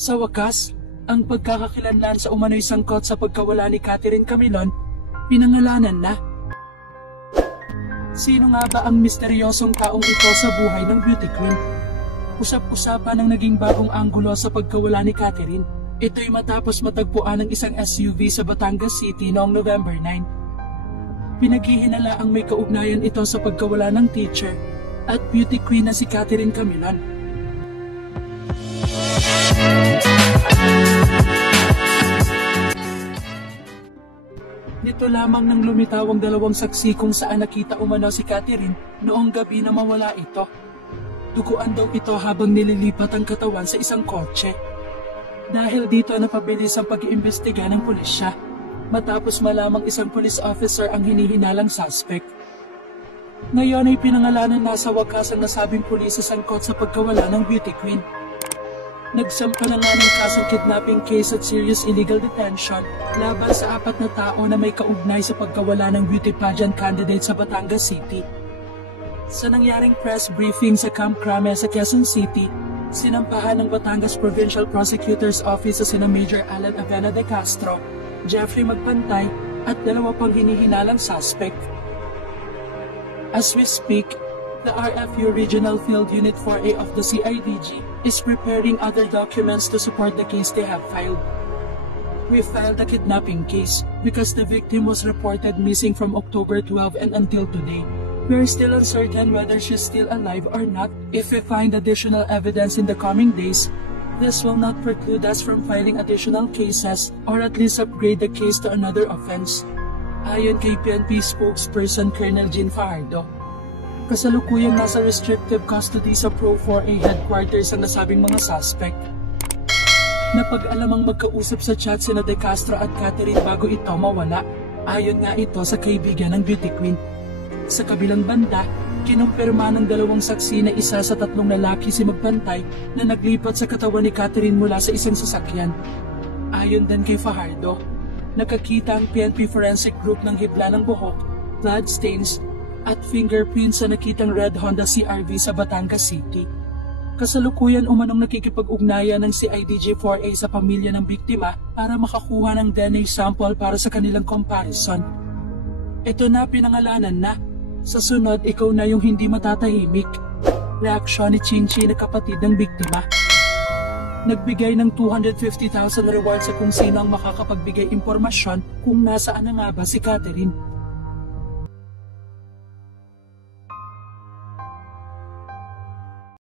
Sa wakas, ang pagkakakilanlan sa umano'y sangkot sa pagkawala ni Catherine Camilon, pinangalanan na. Sino nga ba ang misteryosong taong ito sa buhay ng beauty queen? Usap-usapan ang naging bagong anggulo sa pagkawala ni Catherine. Ito'y matapos matagpuan ng isang SUV sa Batangas City noong November 9. Pinaghihinala ang may kaugnayan ito sa pagkawala ng teacher at beauty queen na si Catherine Camilon. Nito lamang nang lumitaw ang dalawang saksi kung saan nakita umano si Catherine noong gabi na mawala ito. Duguan daw ito habang nililipat ang katawan sa isang kotse. Dahil dito napabilis ang pag-iimbestiga ng pulisya, matapos malamang isang police officer ang hinihinalang suspect. Ngayon ay pinangalanan na sa wakas ang nasabing pulis sa sangkot sa pagkawala ng beauty queen. Nagsampa na nga ng kasong kidnapping case at serious illegal detention laban sa 4 na tao na may kaugnay sa pagkawala ng beauty pageant candidate sa Batangas City. Sa nangyaring press briefing sa Camp Crame sa Quezon City, sinampahan ng Batangas Provincial Prosecutor's Office sa sina Major Alan Avena de Castro, Jeffrey Magpantay at 2 pang hinihinalang suspect. As we speak, the RFU Regional Field Unit 4A of the CIDG is preparing other documents to support the case they have filed. We filed a kidnapping case because the victim was reported missing from October 12 and until today. We are still uncertain whether she's still alive or not. If we find additional evidence in the coming days, this will not preclude us from filing additional cases or at least upgrade the case to another offense. Ayon kay PNP spokesperson Colonel Jean Fajardo. Kasalukuyang nasa restrictive custody sa Pro 4A headquarters ang nasabing mga suspect. Napag-alamang magkausap sa chat sina De Castro at Catherine bago ito mawala, ayon nga ito sa kaibigan ng beauty queen. Sa kabilang banda, kinumpirma ng 2 saksi na isa sa 3 lalaki si Magpantay na naglipat sa katawan ni Catherine mula sa isang sasakyan. Ayon din kay Fajardo, nakakita ang PNP Forensic Group ng hibla ng buhok, blood stains, at fingerprints sa nakitang red Honda CR-V sa Batangas City. Kasalukuyan umanong nakikipag-ugnayan ng CIDG-4A sa pamilya ng biktima para makakuha ng DNA sample para sa kanilang comparison. Ito na pinangalanan na. Sa sunod, ikaw na yung hindi matatahimik. Reaksyon ni Chinchi na kapatid ng biktima. Nagbigay ng 250,000 reward sa kung sino ang makakapagbigay impormasyon kung nasaan na nga ba si Catherine.